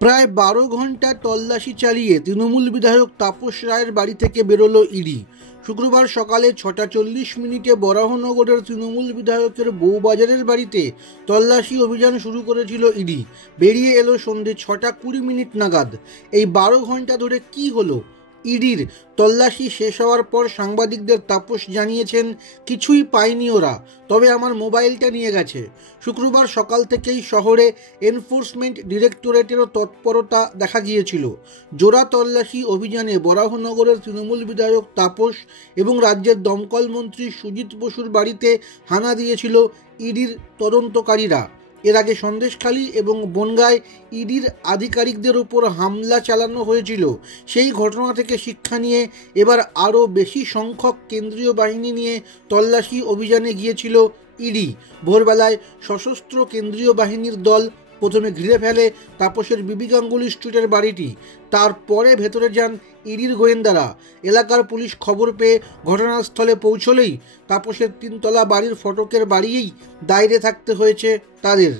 প্রায় ১২ ঘন্টা তল্লাশি চালিয়ে তৃণমূল বিধায়ক তাপস রায়ের বাড়ি থেকে বেরোলো ইডি। শুক্রবার সকালে ৬টা ৪০ বরাহনগরের তৃণমূল বিধায়কের বউবাজারের বাড়িতে তল্লাশি অভিযান শুরু করেছিল ইডি। বেরিয়ে এলো সন্ধে ৬টা ২০ নাগাদ। এই ১২ ঘন্টা ধরে কি হলো? ইডির তল্লাশি শেষ হওয়ার পর সাংবাদিকদের তাপস জানিয়েছেন, কিছুই পায়নি ওরা, তবে আমার মোবাইলটা নিয়ে গেছে। শুক্রবার সকাল থেকেই শহরে এনফোর্সমেন্ট ডিরেক্টরেটেরও তৎপরতা দেখা গিয়েছিল। জোড়া তল্লাশি অভিযানে বরাহনগরের তৃণমূল বিধায়ক তাপস এবং রাজ্যের দমকল মন্ত্রী সুজিত বসুর বাড়িতে হানা দিয়েছিল ইডির তদন্তকারীরা। এর আগে সন্দেশখালী এবং বনগাঁয় ইডির আধিকারিকদের উপর হামলা চালানো হয়েছিল। সেই ঘটনা থেকে শিক্ষা নিয়ে এবার আরও বেশি সংখ্যক কেন্দ্রীয় বাহিনী নিয়ে তল্লাশি অভিযানে গিয়েছিল ইডি। ভোরবেলায় সশস্ত্র কেন্দ্রীয় বাহিনীর দল প্রথমে ঘিরে ফেলে তাপসের বিবি গাঙ্গুলি স্ট্রিটের বাড়িটি। তারপরে ভেতরে যান ইডির গোয়েন্দারা। এলাকার পুলিশ খবর পেয়ে ঘটনাস্থলে পৌঁছলেই তাপসের ৩ তলা বাড়ির ফটকের বাড়িয়েই দাঁড়িয়ে থাকতে হয়েছে তাদের।